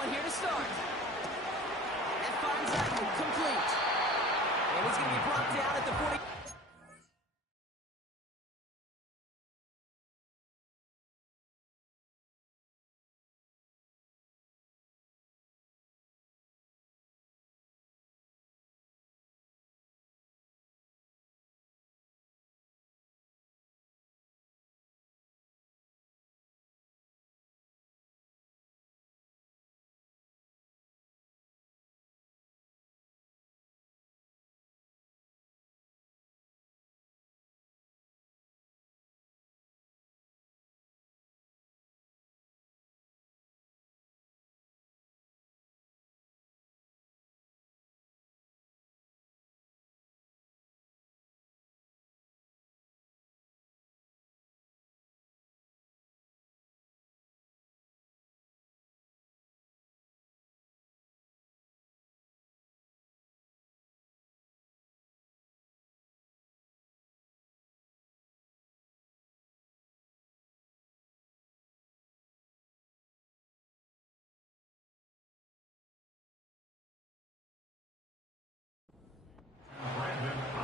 ball here to start. That finds Ayuk, complete. And he's going to be brought down at the 40.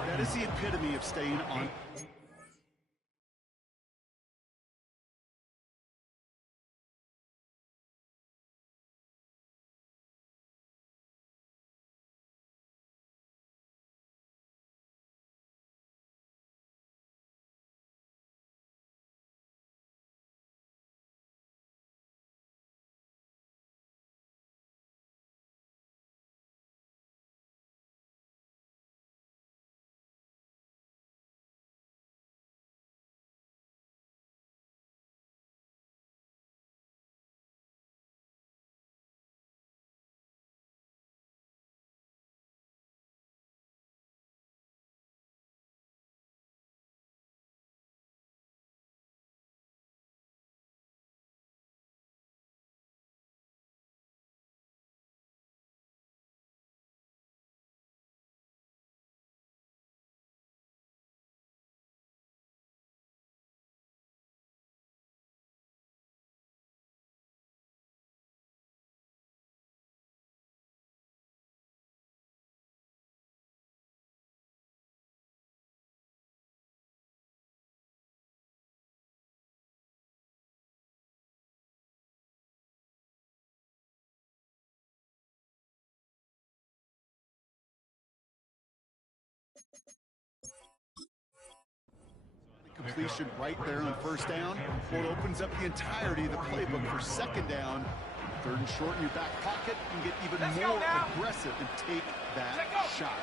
That is the epitome of staying on. Completion right there on first down. Well, it opens up the entirety of the playbook for second down. Third and short in your back pocket. You can get even more aggressive and take that shot.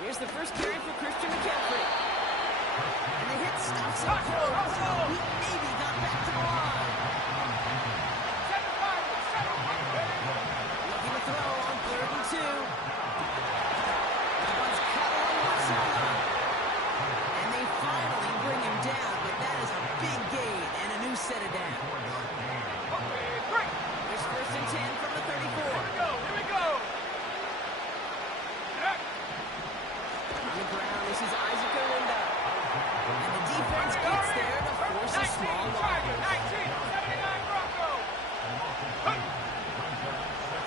Here's the first carry for Christian McCaffrey. And the hit stops him cold. So he maybe got back to the line. Looking to throw on 3rd and 2. That one's cut on Russell. And they finally bring him down, but that is a big gain and a new set of downs. Here's 1st and 10 from the 34. Here we go. On the ground, this is Isaac Orinda. And the defense gets there to force a small loss. 1979 Broncos.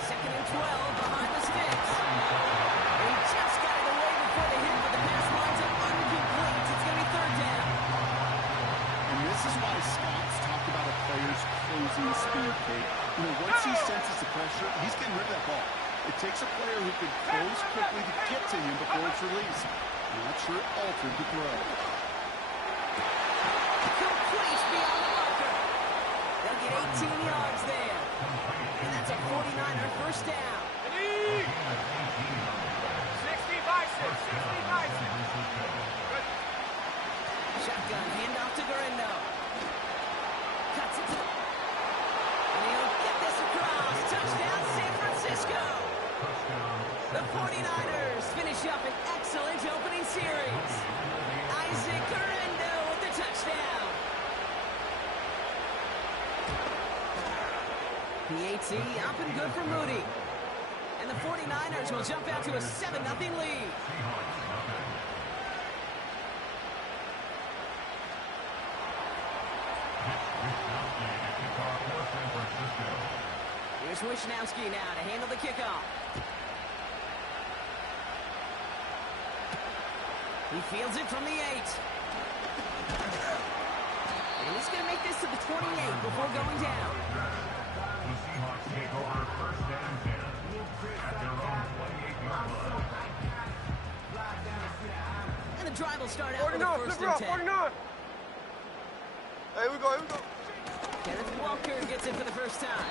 2nd and 12 behind the sticks. He just got it away before the hit, but the pass lines up incomplete. It's going to be 3rd down. And this is why scouts talk about a player's closing speed, Kate. You know, once he senses the pressure, he's getting rid of that ball. It takes a player who can close quickly to get to him before it's released. Not sure it altered the throw. Complete beyond the marker. They'll get 18 yards there. And that's a 49er first down. 60-6. Shotgun handoff to Garindo. Cuts it to and he'll get this across. Touchdown, San Francisco. The 49ers finish up an excellent opening series. Isaac Garindo with the touchdown. PAT up and good for Moody. And the 49ers will jump out to a 7-0 lead. Here's Wisnowski now to handle the kickoff. He fields it from the 8. And he's going to make this to the 28 before going down. The Seahawks take over first and 10 at their own 28-yard line. And the drive will start out with a first and 10. 49. Here we go. Kenneth Walker gets it for the first time.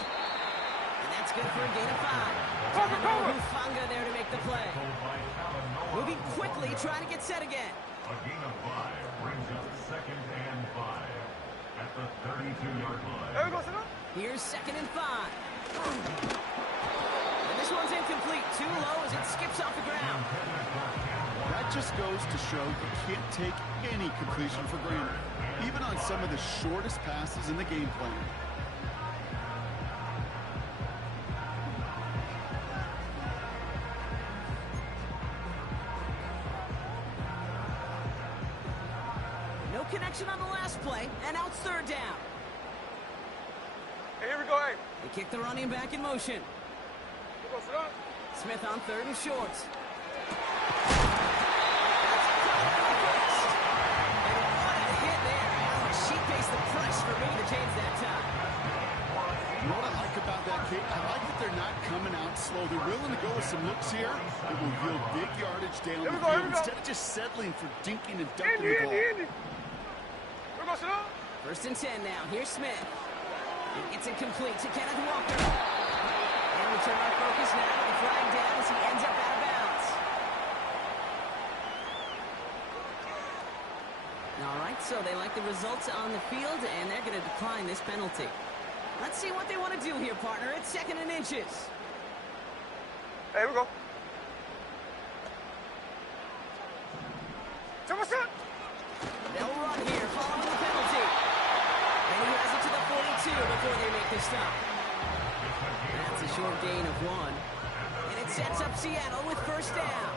And that's good for a gain of 5. Cover. Hufanga there to make the play. Moving quickly, trying to get set again. A gain of 5 brings up second and 5 at the 32-yard line. Here we go, Sino. Here's second and 5. And this one's incomplete. Too low as it skips off the ground. That just goes to show you can't take any completion for granted, even on some of the shortest passes in the game plan. No connection on the last play, and now it's third down. Hey, here we go, hey. They kick the running back in motion. Here we go, Sino. Smith on third and short. You know what I like about that kick? I like that they're not coming out slow. They're willing to go with some looks here. It will yield big yardage down the field instead of just settling for dinking and dunking the ball. Here we go, Sino. First and 10 now. Here's Smith. It's incomplete to Kenneth Walker. And we turn our focus now to the flag down as he ends up out of bounds. All right, so they like the results on the field, and they're going to decline this penalty. Let's see what they want to do here, partner. It's second and inches. Hey, here we go. What's up? They'll run here following the penalty. And he has it to the 42 before they make the stop. That's a short gain of 1. And it sets up Seattle with first down.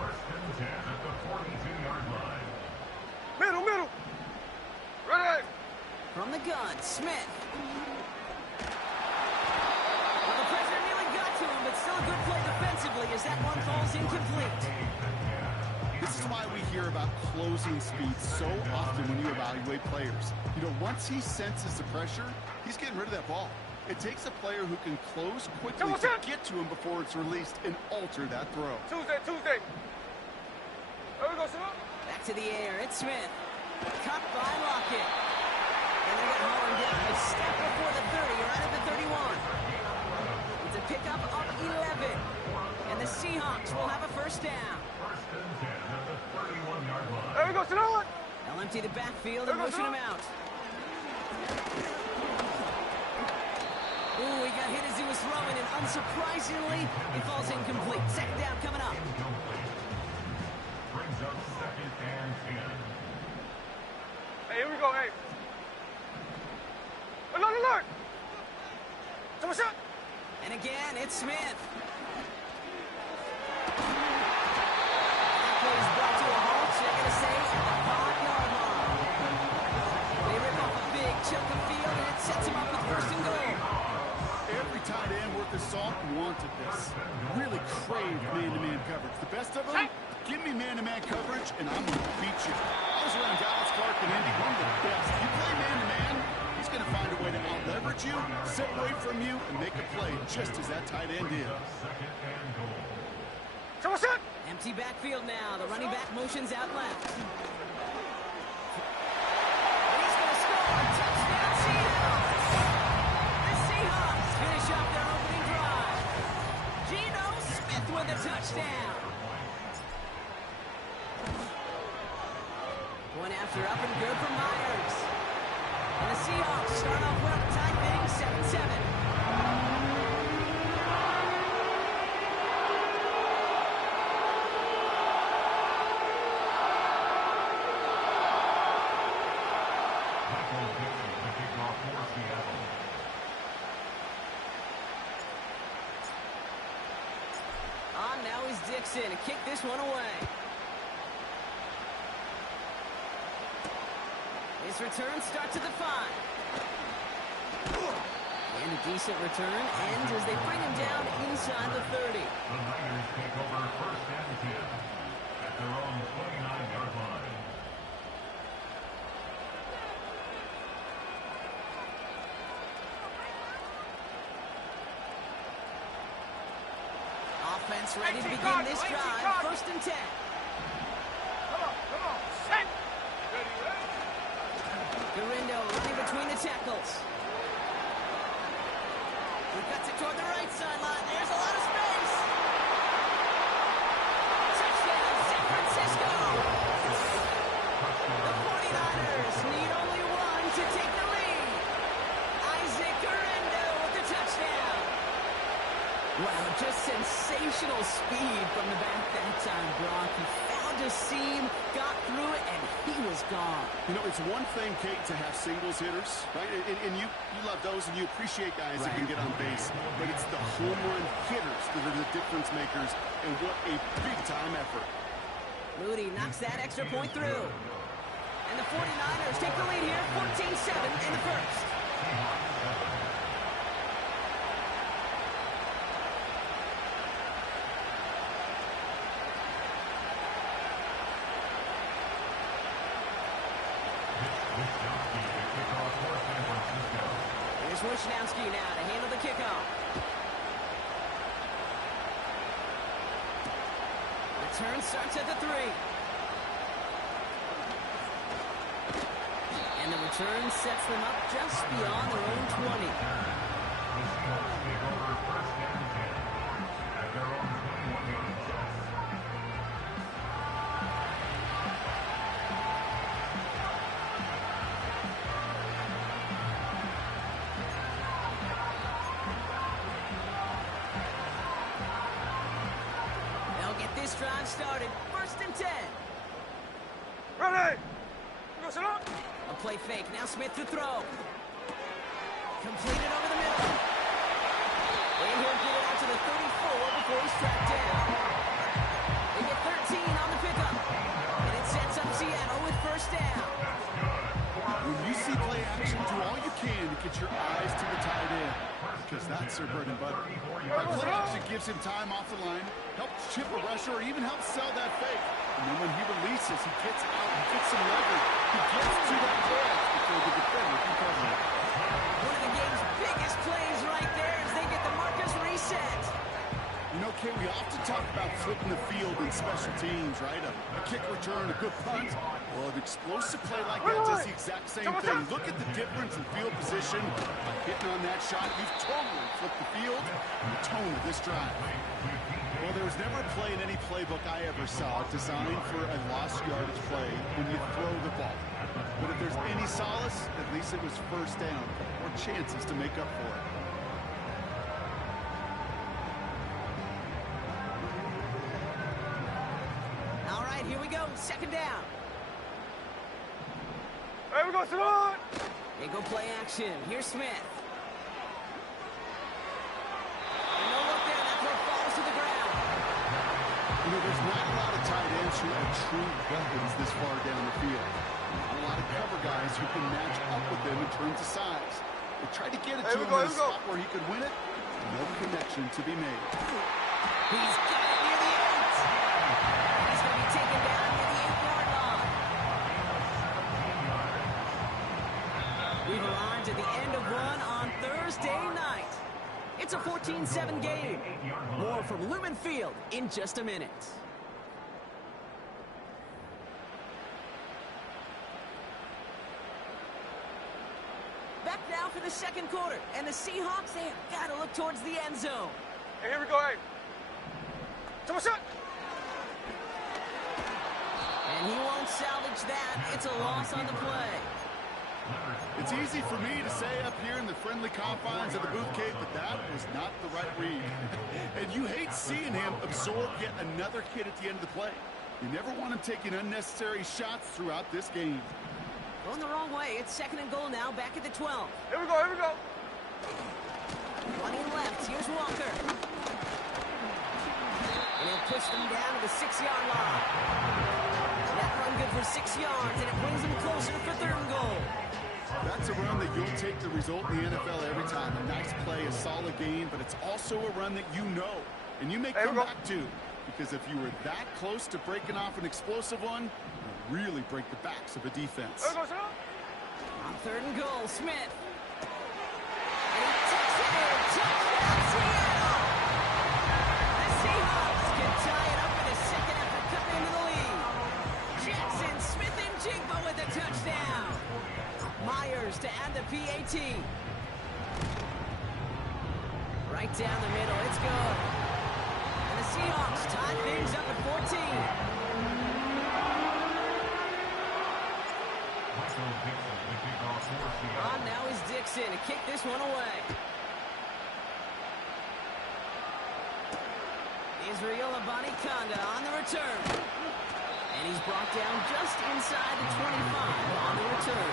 First and 10 at the 42-yard line. Middle. Ready. From the gun, Smith. Well, the pressure nearly got to him, but still a good play defensively as that one falls incomplete. This is why we hear about closing speed so often when you evaluate players. You know, once he senses the pressure, he's getting rid of that ball. It takes a player who can close quickly to get to him before it's released and alter that throw. Tuesday. Here we go, Sino. Back to the air, it's Smith. Cut by Lockett. And they're going to haul him down a step before the 30, or out of the 31. It's a pickup of 11. And the Seahawks will have a first down. First and 10 at the 31-yard line. Here we go, Sino. They'll empty the backfield and motion him out. Ooh, he got hit as he was throwing, and unsurprisingly, it falls incomplete. Second down coming up. Incomplete. Brings up second and 10. Hey, here we go, hey. Alert. What's up? And again, it's Smith. That play is brought to a halt, so they're going to say at the 5-yard line. They rip off a big chunk of field, and it sets him up with first and goal. Every tight end worth his salt wanted this. Really craved man-to-man coverage. The best of them, give me man-to-man coverage, and I'm going to beat you. I was around Dallas, Clark, and Indy, one of the best. You play man-to-man, he's going to find a way to out-leverage you, separate from you, and make a play just as that tight end did. Second and goal. So what's up? Empty backfield now. The running back motions out left. And he's going to score. Touchdown, Seahawks. The Seahawks finish off their opening drive. Geno Smith with a touchdown. One after up and good for Myers. And the Seahawks start off well, tie things 7-7. Now is Dixon to kick this one away. His return starts at the 5. And a decent return ends as they bring him down inside the 30. The Niners take over first and 10 at their own 29-yard line. Offense ready to begin this drive. First and 10. Come on. Set. Ready. Garindo running between the tackles. He cuts it toward the right sideline. There's a lot of space. Touchdown, San Francisco. The 49ers need only one to take the lead. Isaac Garindo with the touchdown. Wow, just sensational speed from the back that time, Brock. He found a seam, got through it, and he was gone. You know, it's one thing, Kate, to have singles hitters, right? And you love those, and you appreciate guys that can get on base. But it's the home run hitters that are the difference makers, and what a big-time effort. Moody knocks that extra point through. And the 49ers take the lead here, 14-7 in the first. Here's Wishnowski now to handle the kickoff. Return starts at the 3. And the return sets them up just beyond their own 20. The Seahawks take over first and 10 at their own 21-yard line. They'll get this drive started. First and 10. Ready. Sit up. A play fake. Now Smith to throw. Completed over the middle. And he'll get it out to the 34 before he's tracked down. They get 13 on the pickup. And it sets up Seattle with first down. When you see play action, do all you can to get your eyes to the tight end, because that's their bread and butter. That play action gives him time off the line, helps chip a rusher, or even helps sell that fake. And then when he releases, he gets out, he gets some leverage, he gets to that edge before the defender can cover it. One of the game's biggest plays right there as they get the Marcus reset. You know, Kay, we often talk about flipping the field in special teams, right? A kick return, a good punt. Well, an explosive play like that does the exact same thing. Look at the difference in field position. By hitting on that shot, you've totally flipped the field and the tone of this drive. Well, there was never a play in any playbook I ever saw designed for a lost yardage play when you throw the ball. But if there's any solace, at least it was first down or chances to make up for it. All right, here we go. Second down. Hey, we go, sit on. They go play action. Here's Smith. And no look there. That throw falls to the ground. You know, there's not a lot of tight ends who are true weapons this far down the field. Not a lot of cover guys who can match up with them in terms of size. They tried to get it to him in a spot where he could win it. No connection to be made. He's got it near the 8. And he's going to be taken down near the 8-yard line. We've arrived at the end of one on Thursday night. It's a 14-7 game. More from Lumen Field in just a minute. Back now for the second quarter. And the Seahawks, they have got to look towards the end zone. Hey, here we go, hey. Come on, shot. And he won't salvage that. It's a loss on the play. It's easy for me to say up here in the friendly confines of the booth cave, but that was not the right read. And you hate seeing him absorb yet another hit at the end of the play. You never want him taking unnecessary shots throughout this game. Going the wrong way. It's second and goal now, back at the 12. Here we go, here we go. Running left, here's Walker. And he'll push them down to the 6-yard line. That run good for 6 yards, and it brings them closer for third and goal. That's a run that you'll take the result in the NFL every time. A nice play, a solid game, but it's also a run that you know, and you may come back to. Because if you were that close to breaking off an explosive one, you really break the backs of a defense. On 3rd and goal, Smith. And he takes it in. Touchdown, Seattle! The Seahawks can tie it up in a second after coming into the lead. Jackson, Smith, and Jigba with a touchdown. Myers to add the PAT. Right down the middle, it's good. And the Seahawks tie things up at 14. On now is Dixon to kick this one away. Israel Abanikanda on the return. And he's brought down just inside the 25 on the return.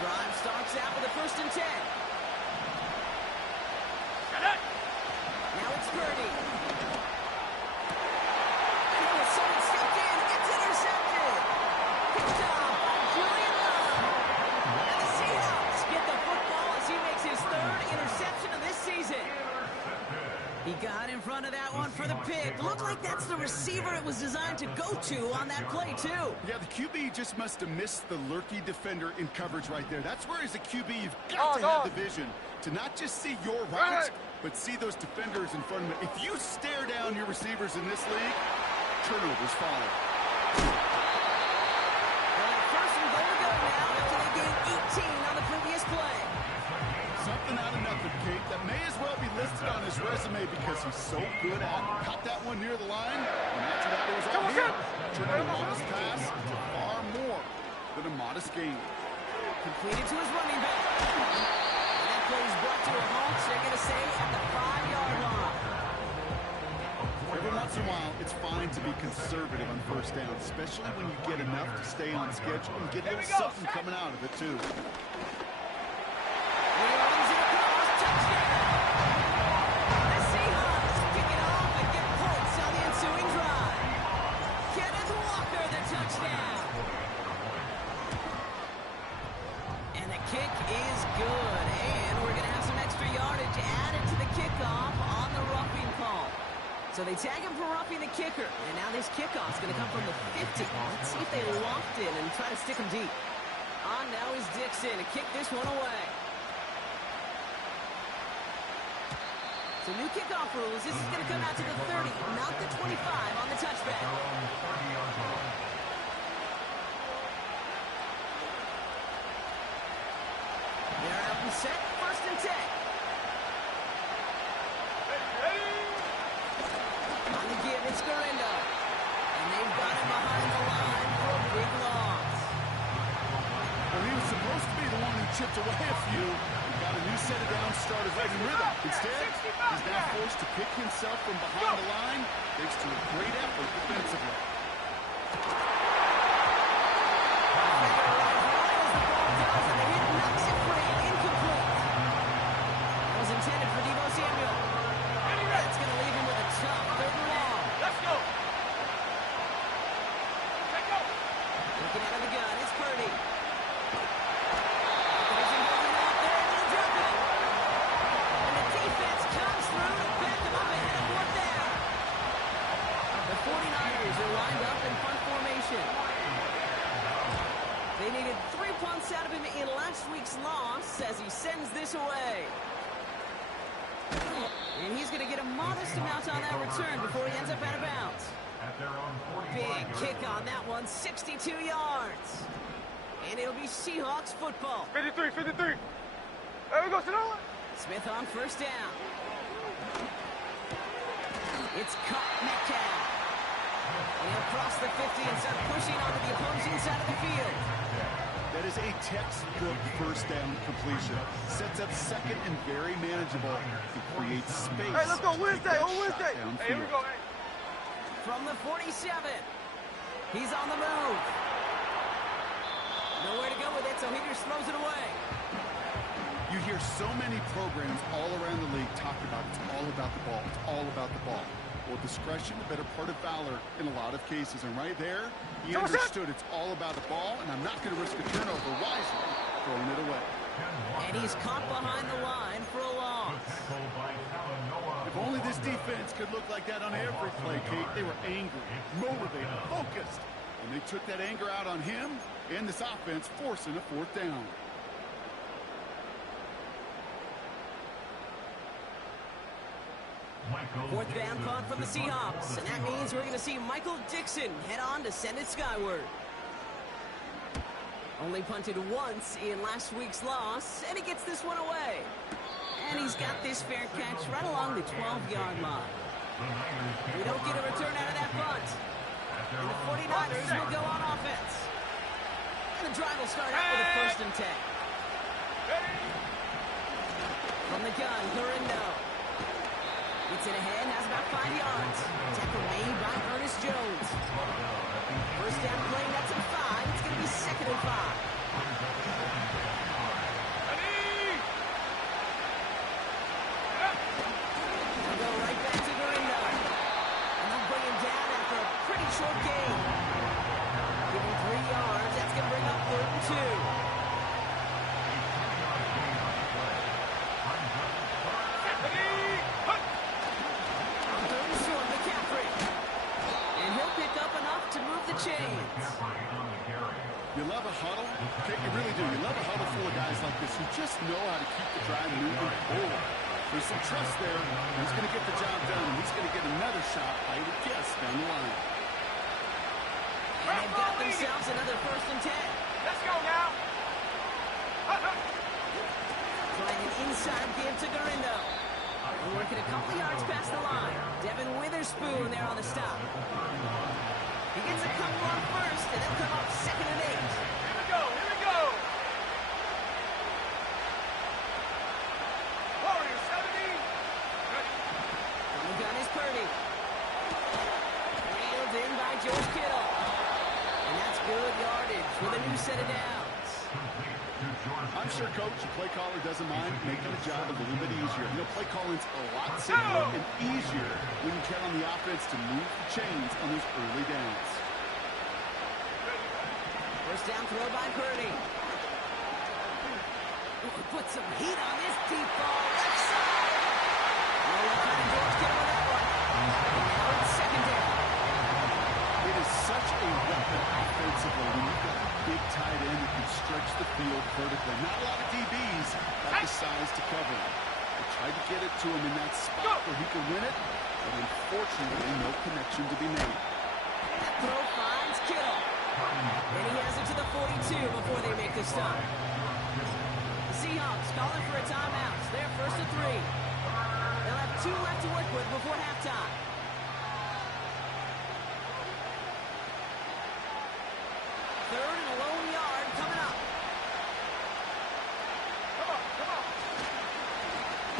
Drive starts out with a 1st and 10. Now it's Purdy. And all of a sudden stepped in. It's intercepted. Picked off by Julian Love. And the Seahawks get the football as he makes his 3rd interception of this season. He got in front of that one for the pick. Looked like that's the receiver it was designed to go to on that play, too. Yeah, the QB just must have missed the lurky defender in coverage right there. That's where, as a QB, you've got to have the vision to not just see your routes, but see those defenders in front of you. If you stare down your receivers in this league, turnovers follow. Well, 1st and goal to go now after they gained 18 on the previous play. Something out of nothing, Kate, that may as well be listed on his resume because he's so good at it. Caught that one near the line, and after that it was all him. Turning a modest pass to far more than a modest gain. Completed to his running back. And that play is brought to a halt, so they're going to say at the 5-yard line. Every once in a while, it's fine to be conservative on 1st down, especially when you get enough to stay on schedule and get a little something coming out of it, too. So they tag him for roughing the kicker, and now this kickoff's going to come from the 50. Let's see if they locked in and try to stick him deep. On now is Dixon to kick this one away. So new kickoff rules. This is going to come out to the 30, not the 25 on the touchback. They're out and set, 1st and 10. On the give, it's Garindo. And they've got him behind the line for a big loss. Well, he was supposed to be the one who chipped away a few. He got a new set of downs, started right in rhythm. Instead, he's now forced to pick himself from behind the line, thanks to a great effort defensively. Intended for Deebo Samuel. That's going to leave him with a tough 3rd and long. Let's go. Looking out of the gun, it's Purdy. Division goes out there, and he'll drop it. And the defense comes through to back them up ahead of 4th down. The 49ers are lined up in punt formation. They needed 3 punts out of him in last week's loss as he sends this away. And he's going to get a modest amount on that return before he ends up out of bounds. Big kick on that one, 62 yards. And it'll be Seahawks football. 53. There we go, Sonoma. Smith on 1st down. It's caught Metcalf. And he'll cross the 50 and start pushing onto the opposing side of the field. That is a textbook first down completion. Sets up second and very manageable to create space. Hey, let's go Wednesday, on Wednesday. Hey, Here we go. Hey. From the 47. He's on the move. Nowhere to go with it, so he just throws it away. You hear so many programs all around the league talk about it's all about the ball. It's all about the ball. Well, discretion, the better part of valor in a lot of cases. And right there, he understood it's all about the ball, and I'm not going to risk a turnover wisely, throwing it away. And he's caught behind the line for a loss. If only this defense could look like that on every play, Kate. They were angry, motivated, focused. And they took that anger out on him and this offense, forcing a fourth down. Fourth down punt from the Seahawks. And that means we're going to see Michael Dixon head on to send it skyward. Only punted once in last week's loss, and he gets this one away. And he's got this fair catch right along the 12-yard line. We don't get a return out of that punt. And the 49ers will go on offense. And the drive will start out with a 1st and 10. From the gun, Gurindo. Gets it ahead, has about 5 yards. Tackle made by Ernest Jones. First down play, that's at 5. It's going to be 2nd and 5. They'll go right back to Gurindo. And they'll bring him down after a pretty short gain. Give him 3 yards. That's going to bring up 3rd and 2. You love a huddle? Okay, you really do. You love a huddle full of guys like this who just know how to keep the drive moving forward. There's some trust there. He's going to get the job done, and he's going to get another shot, I would guess, down the line. And they've got themselves another 1st and 10. Let's go now. Trying an inside give to Gurindo. We're working a couple yards past the line. Devin Witherspoon there on the stop. He gets a couple on 1st, and they'll come up 2nd and 8. Here we go. Here we go. Warrior 70. Ready. On the gun is Purdy. Reeled in by George Kittle. And that's good yardage with a new set of downs. I'm sure coach and play caller doesn't mind making the job a little bit easier. You know, play calling's a lot simpler and easier when you count on the offense to move the chains on those early downs. First down throw by Purdy. Put some heat on this deep ball left side. George Kittle with that one. And now it's 2nd down. It is such a weapon offensively when you've got a big tight end that can stretch the field vertically. Not a lot of DBs have the size to cover him. They tried to get it to him in that spot where he could win it, but unfortunately no connection to be made. That throw finds Kittle. And he has it to the 42 before they make the stop. The Seahawks calling for a timeout. They're 1st and 3. They'll have 2 left to work with before halftime. 3rd and a lone yard coming up. Come on, come on.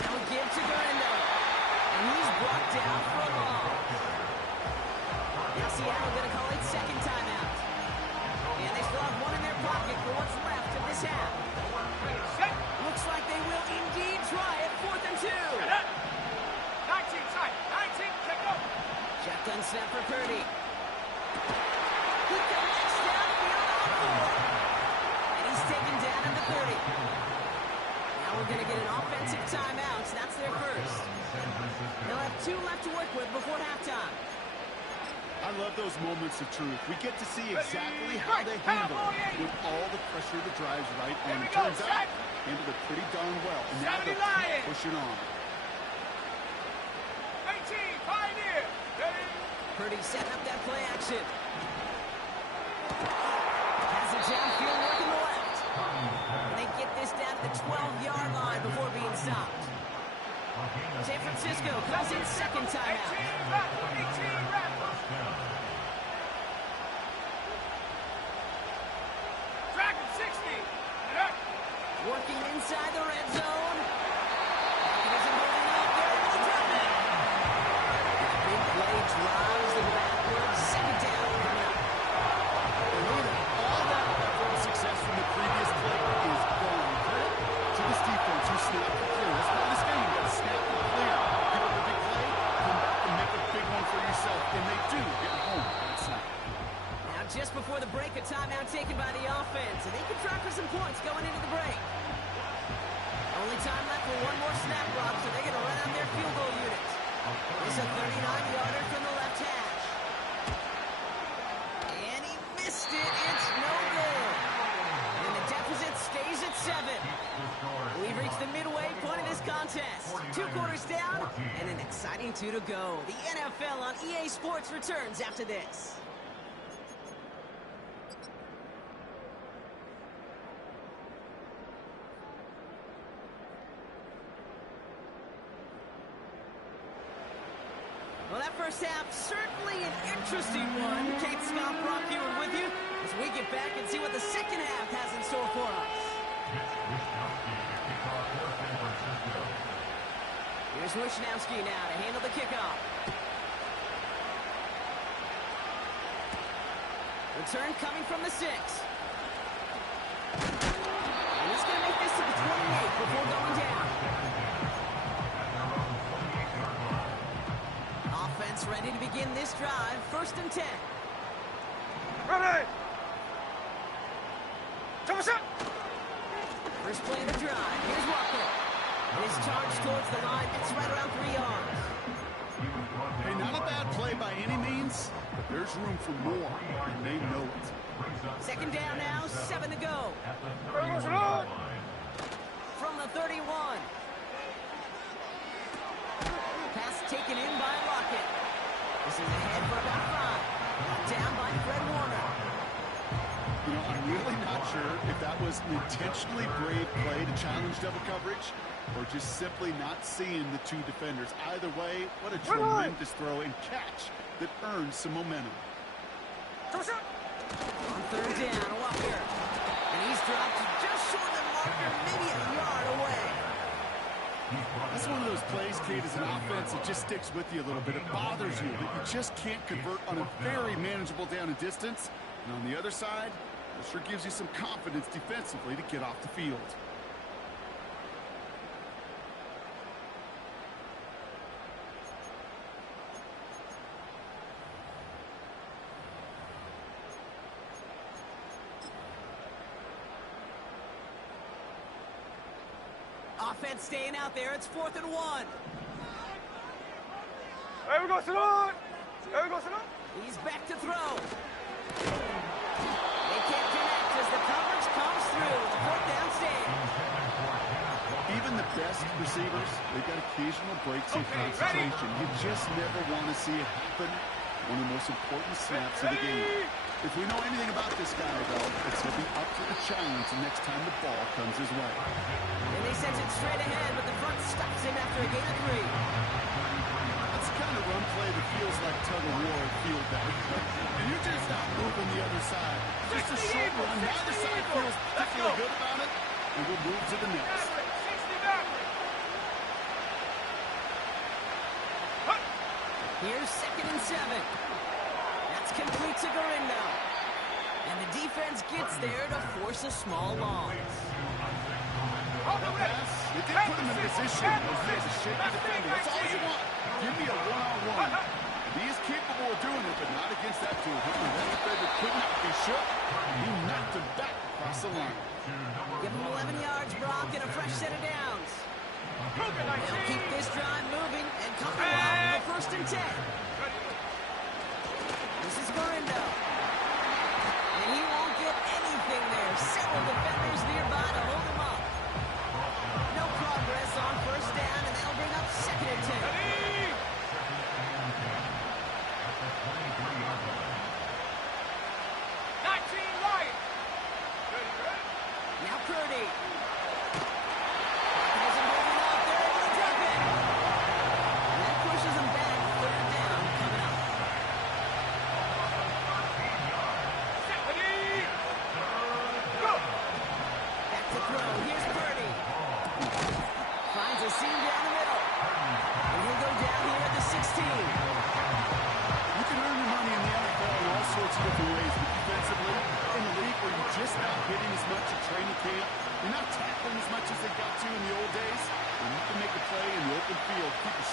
Now a give to Gurindo. And he's brought down for a loss. Now Seattle going to call it 2nd timeout. And they still have 1 in their pocket for what's left of this half. Set. Looks like they will indeed try it. 4th and 2. 19 tight. 19, check up. Shotgun snap for Purdy. He connects downfield on 4. And he's taken down at the 30. Now we're going to get an offensive timeout. That's their first. They'll have 2 left to work with before halftime. I love those moments of truth. We get to see exactly how they handle it with all the pressure the drives right on. It turns out, handled it pretty darn well. And now they'll keep pushing on. 18, Pioneer. Ready. Purdy setting up that play action. Has it downfield working the left. And they get this down to the 12-yard line before being stopped. San Francisco calls in 2nd timeout. 18 wrap. Dragon 60. Working inside the red zone. He isn't holding up. They're able to drop it. That big play drives them backwards. Second down coming up. And look at that. All that effort and success from the previous play is gone. Credit to this defense who snapped the clear. That's part of this game. You got to snap the clear. Give up a big play, come back and make a big one for yourself. And they do get home that snap. Now just before the break, a timeout taken by the offense. And they can try for some points going into the break. Only time left for one more snap block, so they're going to run out their field goal unit. It's a 39-yarder from the left hash. And he missed it. It's no good. And the deficit stays at 7. We've reached the midway point of this contest. 2 quarters down and an exciting 2 to go. The NFL on EA Sports returns after this. Well, that first half, certainly an interesting one. Kate Scott, Brock Hewitt with you as we get back and see what the second half has in store for us. Here's Wishnowski now to handle the kickoff. Return coming from the 6. And he's going to make this to the 28 before going down. Offense ready to begin this drive. 1st and 10. Ready! First play of the drive. Here's Walker. His charge towards the line. It's right around 3 yards. Hey, not a bad play by any means, but there's room for more, and they know it. Second down now. 7 to go. From the 31. Pass taken in by Lockett. This is ahead for about 5. Down by Fred Warner. You know, I'm really not sure if that was an intentionally brave play to challenge double coverage or just simply not seeing the 2 defenders. Either way, what a tremendous throw and catch that earns some momentum. On 3rd down, Walker. And he's dropped just short of the marker, maybe a yard away. That's one of those plays, Kate, as an offense that just sticks with you a little bit. It bothers you that you just can't convert on a very manageable down and distance. And on the other side, it sure gives you some confidence defensively to get off the field. Offense staying out there. It's 4th and 1. There we go, Salon! There we go, Salon! He's back to throw. They can't connect as the coverage comes through. The 4th down stands. Even the best receivers, they've got occasional breaks in concentration. You just never want to see it happen. One of the most important snaps of the game. If we know anything about this guy, though, it's he'll be up to the challenge the next time the ball comes his way. And they send it straight ahead, but the front stops him after a gain of 3. That's the kind of run play that feels like tug-of-war at field day. And you're just not moving the other side. Just a short run. Neither side feels particularly good about it, and we'll move to the next. Here's 2nd and 7. That's complete to Gorindo. And the defense gets there to force a small loss. Pass. It did put him in position. It's a shaky defender. That's all you want. Give me a one-on-one. He is capable of doing it, but not against that dude. That defender could not be shook. He knocked him back across the line. Give him 11 yards, Brock, and a fresh set of downs. They'll keep this drive moving and come around for 1st and 10. This is Gorindo. And he won't get anything there. Several defenders nearby to hold him up. No progress on 1st down, and that'll bring up 2nd and 10. Now Purdy. Hasn't moving up. They're able to drop it. And that pushes him back. 3rd down coming up. Back to throw.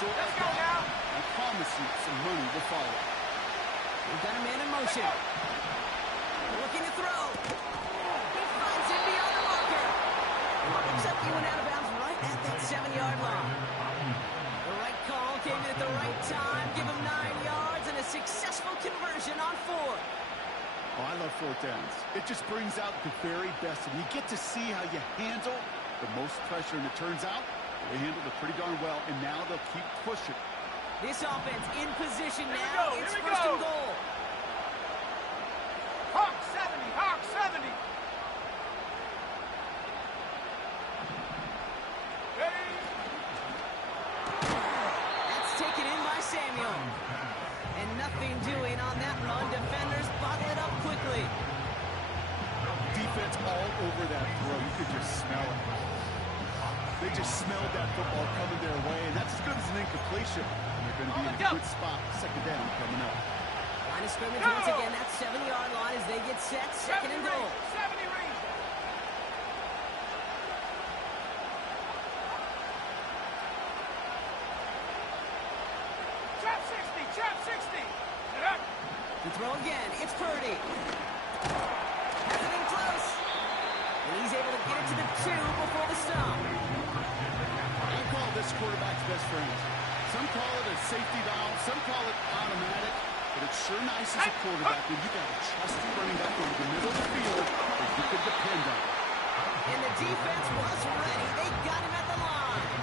short Let's like go that, now. I promise you some money will follow. We've got a man in motion. Looking to throw. He finds it beyond the marker. Looks like he went out of bounds right at that 7-yard line. The right call came in at the right time. Give him 9 yards and a successful conversion on 4. Oh, I love fourth downs. It just brings out the very best, and you get to see how you handle the most pressure, and it turns out they handled it pretty darn well, and now they'll keep pushing. This offense in position Here we now. go, It's here we first go. and goal. Hawk 70, Hawk 70. Ready? That's taken in by Samuel. And nothing doing on that run. Defenders bottle it up quickly. Defense all over that throw. You could just smell it. They just smelled that football coming their way, and that's as good as an incompletion. And they're going to be in a good spot. Second down coming up. Line of scrimmage once again. That 7-yard line as they get set. Second and goal. 70 range. Trap 60, trap 60. Get up. To throw again. It's Purdy. Has it in close. And he's able to get it to the 2 before the stop. I call this quarterback's best friend. Some call it a safety valve, some call it automatic, but it's sure nice as a quarterback when you got a trusty running back over the middle of the field that you can depend on. And the defense was ready. They got him at the line.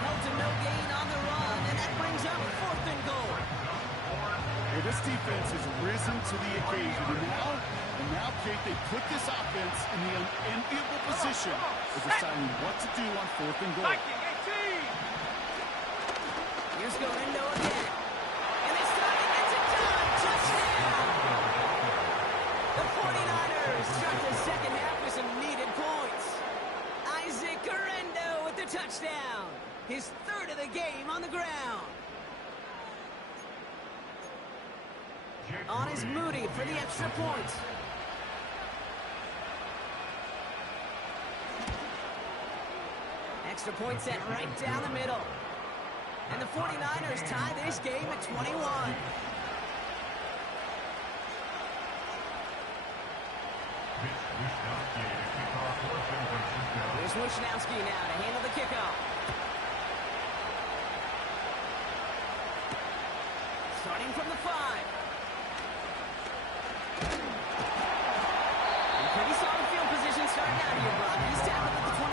Held to no gain on the run, and that brings up 4th and goal. Well, this defense has risen to the occasion, and now, Kate, they put this offense in the unenviable position of deciding what to do on 4th and goal. Viking 18. Here's Gorindo again. And they start to get it done. Touchdown! The 49ers start the second half with some needed points. Isaac Gorindo with the touchdown. His 3rd of the game on the ground. On is Moody for the extra point. Extra point set right down the middle. And the 49ers tie this game at 21. Here's Wishnowski now to handle the kickoff. Starting from the 5. And pretty solid field position starting out here, Brock. He's tackled at the 29.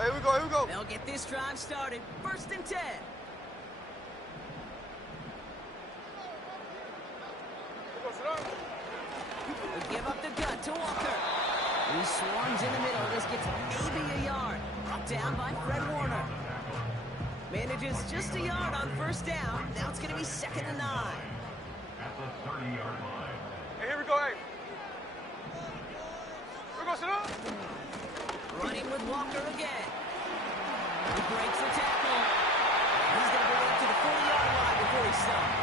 Here we go, here we go. They'll get this drive started. 1st and 10. They give up the gut to Walker. He swarms in the middle. This gets maybe a yard. Brought down by Fred Warner. Manages just a yard on 1st down. Now it's going to be 2nd and 9. At the 30-yard line. Hey, here we go, hey. Here we go, sit up. Running with Walker again. He breaks the tackle. He's going to bring it up to the 40-yard line before he stops.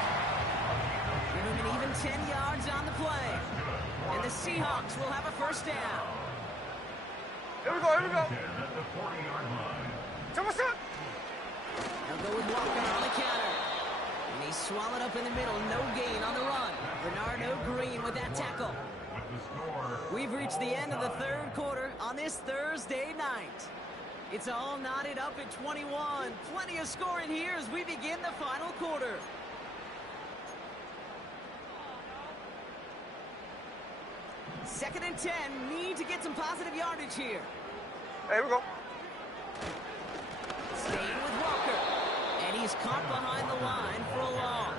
Give him an even 10 yards on the play. And the Seahawks will have a 1st down. Here we go, here we go. At the 40-yard line. Tell us up. They'll go with Walker on the counter. And he's swallowed up in the middle. No gain on the run. Bernardo Green with that tackle. With the score. We've reached the end of the 3rd quarter on this Thursday night. It's all knotted up at 21. Plenty of scoring here as we begin the final quarter. Second and 10. Need to get some positive yardage here. Hey, here we go. Staying with Walker. And he's caught behind the line for a loss.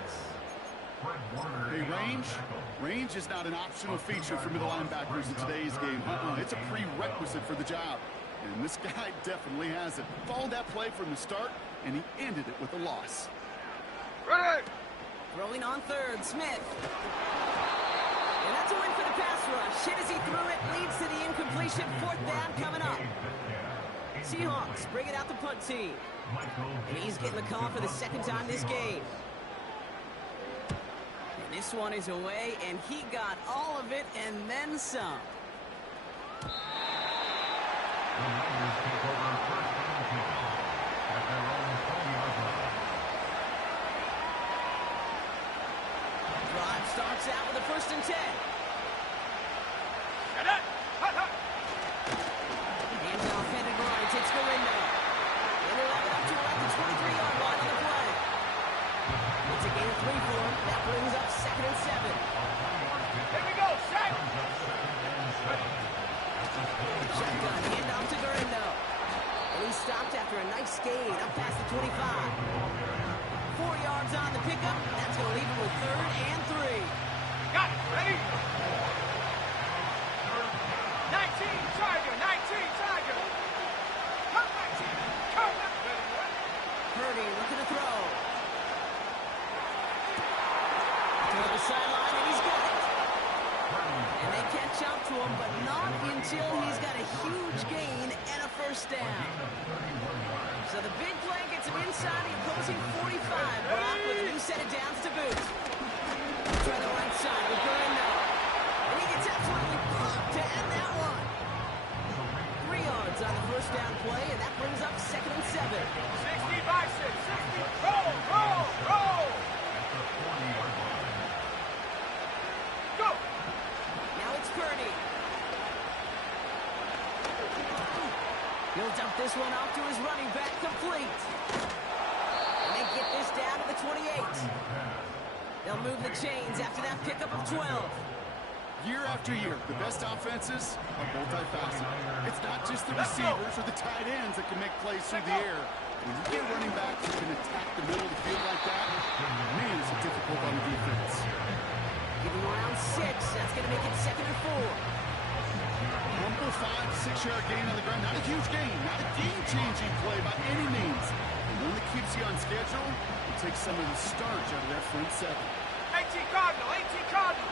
Hey, range is not an optional feature for middle linebackers in today's game. It's a prerequisite for the job. And this guy definitely has it. Followed that play from the start, and he ended it with a loss. Ready. Throw Throwing on third, Smith. And that's a win for the pass rush. Hit as he threw it, leads to the incompletion. Fourth down coming up. Seahawks bring it out the punt team. And he's getting the call for the second time this game. And this one is away, and he got all of it and then some. The Niners take over first and 10 at their own 20-yard line. Drive starts out with a 1st and 10. Get it! Hut, hut. Hands off, headed right, it's Gorindo. And they'll have it up to about the 23-yard line on the play. It's a gain of 3 for him. That brings up 2nd and 7. Here we go, set! Shotgun, handoff to Gorindo. And he stopped after a nice gain up past the 25. 4 yards on the pickup. That's going to leave him with 3rd and 3. Got it, ready? 19, Tiger, 19, Tiger! Come 19, come Purdy looking to throw. Toward the sideline, and he's got it. And they catch up to him, but not until he's got a huge gain and a 1st down. So the big play gets him inside the opposing 45, Brock, with a new set of downs to boot. Try the right side with Gorindo. And he gets absolutely popped to end that one. 3 yards on the 1st down play, and that brings up 2nd and 7. 60 by 6, 60, roll, roll, roll! Go! Now it's Purdy. He'll dump this one off to his running back, complete. And they get this down to the 28. They'll move the chains after that pickup of 12. Year after year, the best offenses are multifaceted. It's not just the receivers or the tight ends that can make plays through the air. When you get running backs who can attack the middle of the field like that, man, is it difficult on the defense. Giving around 6. That's going to make it 2nd and 4. Humble 5 to 6 yard gain on the ground. Not a huge gain, not a game-changing play by any means. And one that keeps you on schedule and takes some of the starch out of that front 7. 18 Cardinal, 18 Cardinal!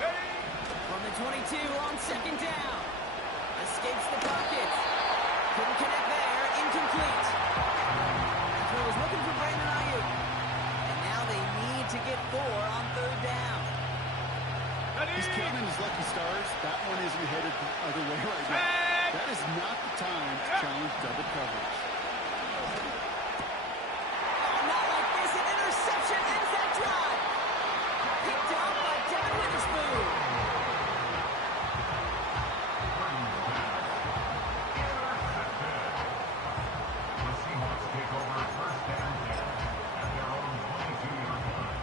Ready? From the 22 on 2nd down. Escapes the pocket. Couldn't connect there. Incomplete. That throw was looking for Brandon Ayuk. And now they need to get 4 on 3rd down. Ready? He's counting his lucky stars. That one isn't headed the other way right now. That is not the time to challenge double coverage. Oh, not like this. An interception ends that drive. Picked up by Devin Witherspoon. The Seahawks take over first and 10 at their own 22-yard line.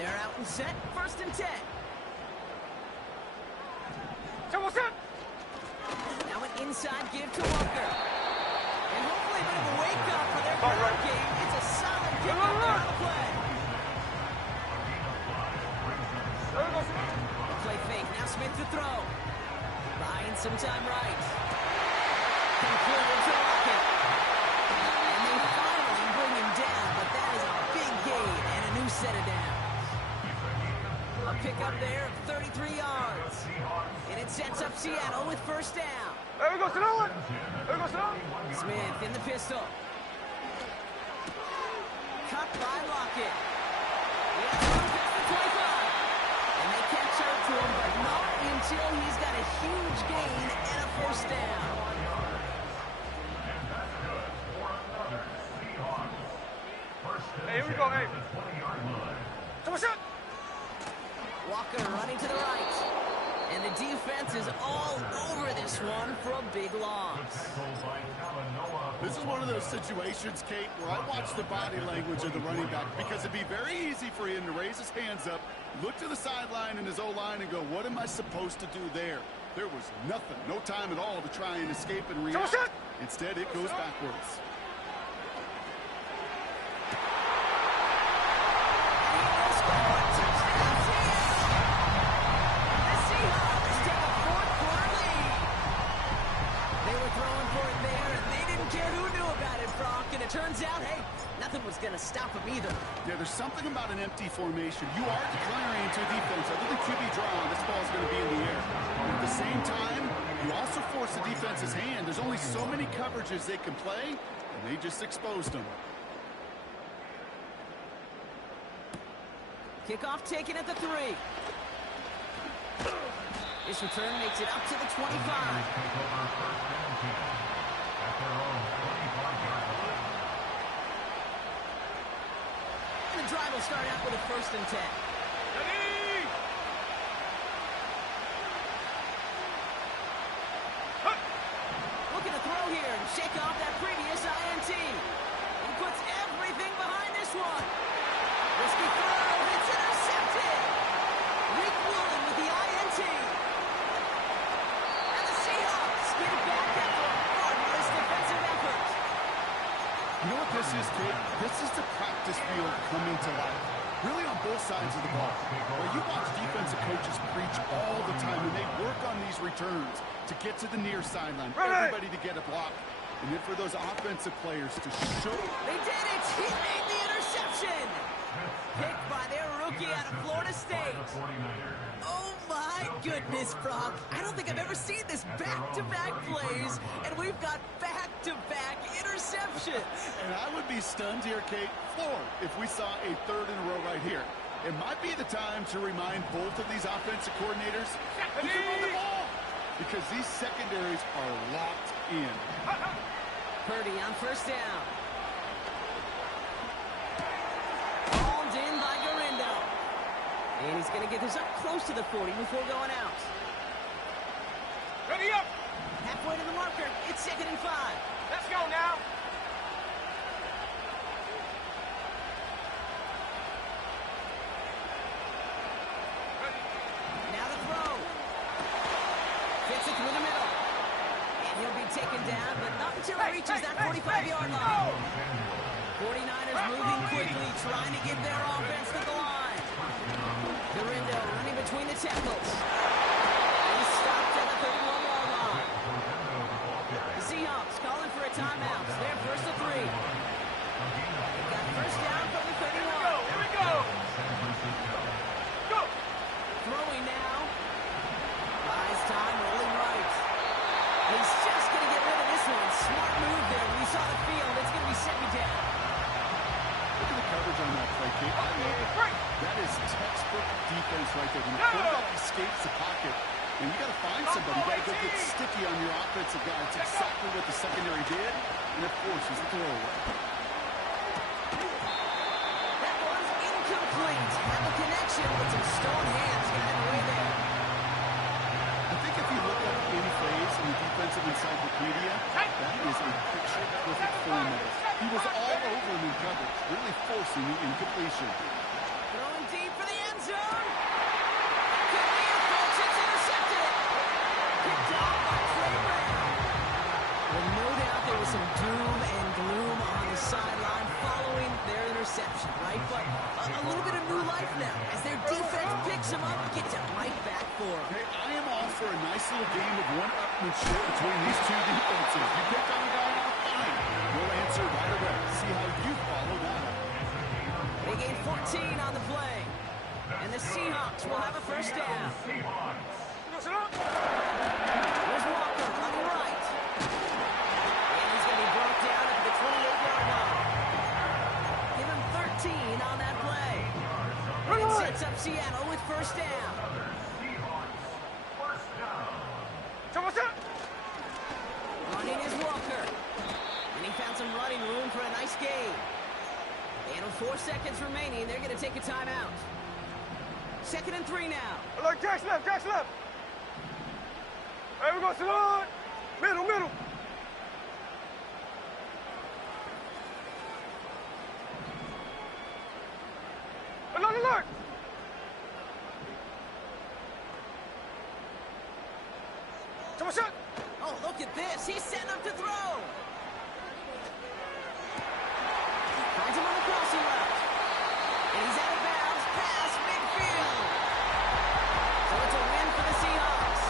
They're out and set. 1st and 10. So what's up? Now an inside give to Walker. And hopefully a bit of a wake-up for their ground game. It's a solid pick up there on the play. The play fake. Now Smith to throw. Buying some time right. Concluded to Lockett. And they finally bring him down, but that is a big gain and a new set of downs. A pickup there of 33 yards. And it sets up Seattle with 1st down. There we go, Sonoma! There we go, Sonoma! Smith in the pistol. Cut by Lockett. It's one past the 25. And they catch up to him, but not until he's got a huge gain and a 1st down. Hey, here we go, hey. So what's up? Walker running to the right. And the defense is all over this one for a big loss. This is one of those situations, Kate, where I watch the body language of the running back because it'd be very easy for him to raise his hands up, look to the sideline in his O-line and go, what am I supposed to do there? There was nothing, no time at all to try and escape and react. Instead, it goes backwards. They were throwing for it there, and they didn't care who knew about it, Brock, and it turns runs out. Hey, nothing was going to stop him either. Yeah, there's something about an empty formation. You are declaring into a defense. Other than QB draw, this ball's going to be in the air. And at the same time, you also force the defense's hand. There's only so many coverages they can play, and they just exposed them. Kickoff taken at the 3. This return makes it up to the 25. And the drive will start out with a 1st and 10. Looking to throw here and shake off that previous INT. He puts everything behind this one. Risky throw, it's intercepted. Rick Woolen with the INT. And the Seahawks get it back after a marvelous defensive effort. You know what this is, Kate? This is the practice field coming to life. Really on both sides of the ball. Well, you watch defensive coaches preach all the time, and they work on these returns to get to the near sideline, everybody to get a block. And then for those offensive players to show. They did it! He made the interception! Picked by their rookie out of Florida State. Oh my goodness, Brock. I don't think I've ever seen this back-to-back plays, and we've got back-to-back interceptions. And I would be stunned here, Kate, floored, if we saw a 3rd in a row right here. It might be the time to remind both of these offensive coordinators who can run the ball, because these secondaries are locked in. Purdy on 1st down. Hauled in by Garindo. And he's going to get this up close to the 40 before going out. Ready up. Halfway to the marker. It's 2nd and 5. Let's go now. Now the throw. Fits it through the middle. And he'll be taken down, but not until he reaches that 45-yard line. 49ers moving quickly, trying to get their offense to the line. Garindo running between the tackles. He's stopped at the 31-yard line. The Seahawks calling for a timeout. They're 1st and 3. They've got 1st down from the 31. Here we go. Go. Throwing now. Buys time, rolling right. He's just going to get rid of this one. Smart move there. When he saw the field, it's going to be 2nd down. Look at the coverage on that play, Kate. That is textbook defense right there. When the quarterback escapes the pocket, and you got to find somebody. You got to go get sticky on your offensive guy. It's exactly what the secondary did. And, of course, he's a throwaway. That one's incomplete. Have a connection, but some stone hands got in the way there. I think if you look up any plays in the defensive encyclopedia, that is a picture-perfect formula. He was all over him in coverage, really forcing the incompletion. Throwing deep for the end zone. Could be a catch. It's intercepted. Picked off by Trey Brown. Well, no doubt there was some doom and gloom on the sideline following their interception, right? But a little bit of new life now as their defense picks him up and gets it right back for him. Hey, I am all for a nice little game of one-upmanship between these two defenses. You pick on a guy out, fine. We'll answer right away. See how you follow that up. They gain 14 on the play. And the Seahawks will have a 1st down. Here's Walker running right. And he's going to be brought down at the 28-yard line. Give him 13 on that play. And it sets up Seattle with 1st down. Running is Walker. And he found some running room for a nice gain. And with 4 seconds remaining, they're going to take a timeout. 2nd and 3 now. Look, Jack's left. Hey, we go, Salon. Middle. Alert. Come on, shot. Oh, look at this. He's setting up to throw. Finds him on the crossing route. And he's out of bounds past midfield. So it's a win for the Seahawks.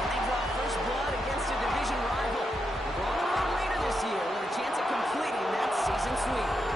And they draw first blood against a division rival. They're on the road later this year with a chance at completing Nice and sweet.